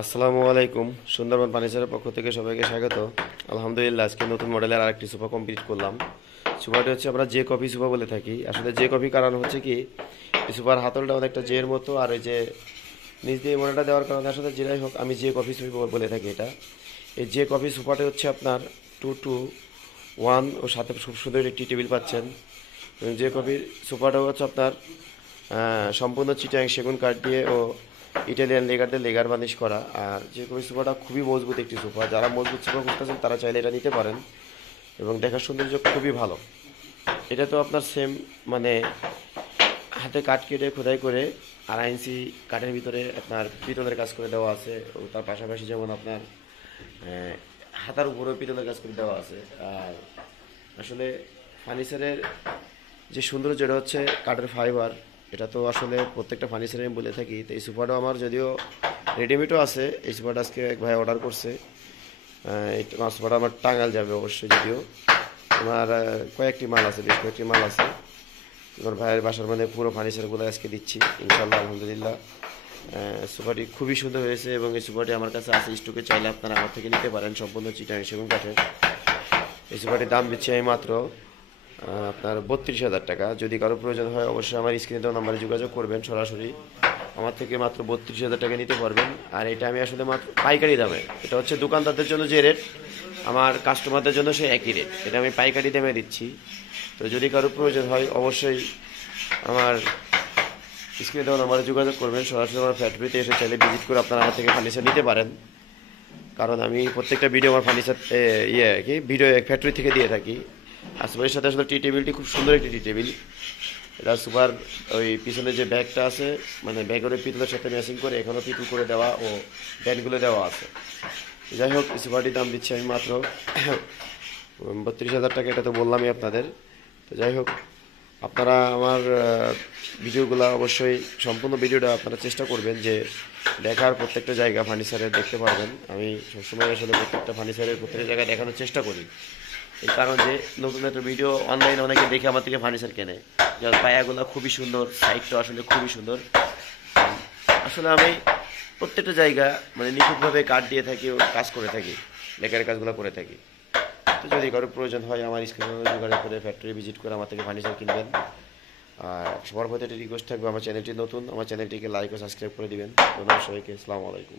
আসসালামু আলাইকুম। সুন্দরবন ফার্নিচারের পক্ষ থেকে সবাইকে স্বাগত। আলহামদুলিল্লাহ, আজকে নতুন মডেলের আরেকটি সোফা কমপ্লিট করলাম। সোফাটি হচ্ছে আমরা যে কফি সোফা বলে থাকি। আসলে যে কফি কারণ হচ্ছে কি, এই সোফার হাতলটা অনেকটা জের মতো, আর এই যে নিচ দিয়ে মোড়াটা দেওয়ার কারণে আসলে যেটাই হোক আমি যে কফি সোফা বলে থাকি এটা। এই যে কফি সোফাটা হচ্ছে আপনার 2-2-1 ও সাথে খুব সুন্দর একটি টেবিল পাচ্ছেন। এবং যে কফির সোফাটা হচ্ছে আপনার সম্পূর্ণ চিটাং সেগুন কাঠ দিয়ে ও ইটালিয়ান লেগার দিয়ে লেগার বার্নিশ করা। আর যে কফি সোফাটা খুবই মজবুত একটি সোফা, যারা মজবুত সোফা খুঁজতেছেন তারা চাইলে এটা নিতে পারেন। এবং দেখার সৌন্দর্য খুবই ভালো। এটা তো আপনার সেম, মানে হাতে কাঠ কেটে খোদাই করে 2.5 ইঞ্চি কাঠের ভিতরে আপনার পিতলের কাজ করে দেওয়া আছে। ও তার পাশাপাশি যেমন আপনার হাতার উপরেও পিতলের কাজ করে দেওয়া আছে। আর আসলে ফার্নিচারের যে সৌন্দর্য, এটা হচ্ছে কাঠের ফাইবার। এটা তো আসলে প্রত্যেকটা ফার্নিচারে আমি বলে থাকি। তো এই সোফাটাও আমার যদিও রেডিমেডও আছে। এই সোফাটা আজকে এক ভাই অর্ডার করছে। এই সোফাটা আমার টাঙ্গাল যাবে অবশ্যই, যদিও আমার কয়েকটি মাল আছে, বেশ কয়েকটি মাল আছে। আমার ভাইয়ের বাসার মানে পুরো ফার্নিচারগুলো আজকে দিচ্ছি ইনশাল্লাহ, আলহামদুলিল্লাহ। সোফাটি খুবই সুন্দর হয়েছে এবং এই সোফাটি আমার কাছে আছে স্টকে, চাইলে আপনারা আমার থেকে নিতে পারেন সম্পূর্ণ চিটাং সেগুন কাঠের। এই সোফাটির দাম দিচ্ছি আমি মাত্র আপনার 32,000 টাকা। যদি কারো প্রয়োজন হয় অবশ্যই আমার স্ক্রিনে দেওয়া নাম্বারে যোগাযোগ করবেন। সরাসরি আমার থেকে মাত্র 32,000 টাকা নিতে পারবেন। আর এটা আমি আসলে মাত্র পাইকারি দামে, এটা হচ্ছে দোকানদারদের জন্য যে রেট, আমার কাস্টমারদের জন্য সে একই রেট। এটা আমি পাইকারি দামে দিচ্ছি। তো যদি কারো প্রয়োজন হয় অবশ্যই আমার স্ক্রিনে দেওয়া নাম্বারে যোগাযোগ করবেন। সরাসরি আমার ফ্যাক্টরিতে এসে চাইলে ভিজিট করে আপনারা আমার থেকে ফার্নিচার নিতে পারেন। কারণ আমি প্রত্যেকটা ভিডিও আমার ফার্নিচার ভিডিও ফ্যাক্টরি থেকে দিয়ে থাকি। আর সুপারের সাথে আসলে টি টেবিলটি খুব সুন্দর একটি টি টেবিল। এটা সুপার ওই পিছনে যে ব্যাগটা আছে, মানে ব্যাগের ওই পিতলের সাথে ম্যাচিং করে এখানেও পিতল করে দেওয়া ও ব্যান্ডগুলো দেওয়া আছে। যাই হোক, সুপারটির দাম দিচ্ছি আমি মাত্র 32,000 টাকা। এটা তো বললামই আপনাদের। তো যাই হোক, আপনারা আমার ভিডিওগুলো অবশ্যই সম্পূর্ণ ভিডিওটা আপনারা চেষ্টা করবেন যে দেখার, প্রত্যেকটা জায়গা ফার্নিচারের দেখতে পারবেন। আমি সবসময় আসলে প্রত্যেকটা ফার্নিচারের প্রত্যেকটা জায়গায় দেখানোর চেষ্টা করি। এই কারণ যে নতুন একটা ভিডিও অনলাইনে অনেকে দেখে আমার থেকে ফার্নিচার কেনে, যার পায়াগুলো খুবই সুন্দর, সাইডটা আসলে খুবই সুন্দর। আসলে আমি প্রত্যেকটা জায়গা মানে নিখুঁতভাবে কাঠ দিয়ে থাকি ও কাজ করে থাকি, লেকারের কাজগুলো করে থাকি। তো যদি কারো প্রয়োজন হয় আমার স্ক্রিনে যোগাযোগ করে ফ্যাক্টরি ভিজিট করে আমার থেকে ফার্নিচার কিনবেন। আর সবার প্রতি একটা রিকোয়েস্ট থাকবে, আমার চ্যানেলটি নতুন, আমার চ্যানেলটিকে লাইক ও সাবস্ক্রাইব করে দিবেন। ধন্যবাদ সবাইকে। আসসালামু আলাইকুম।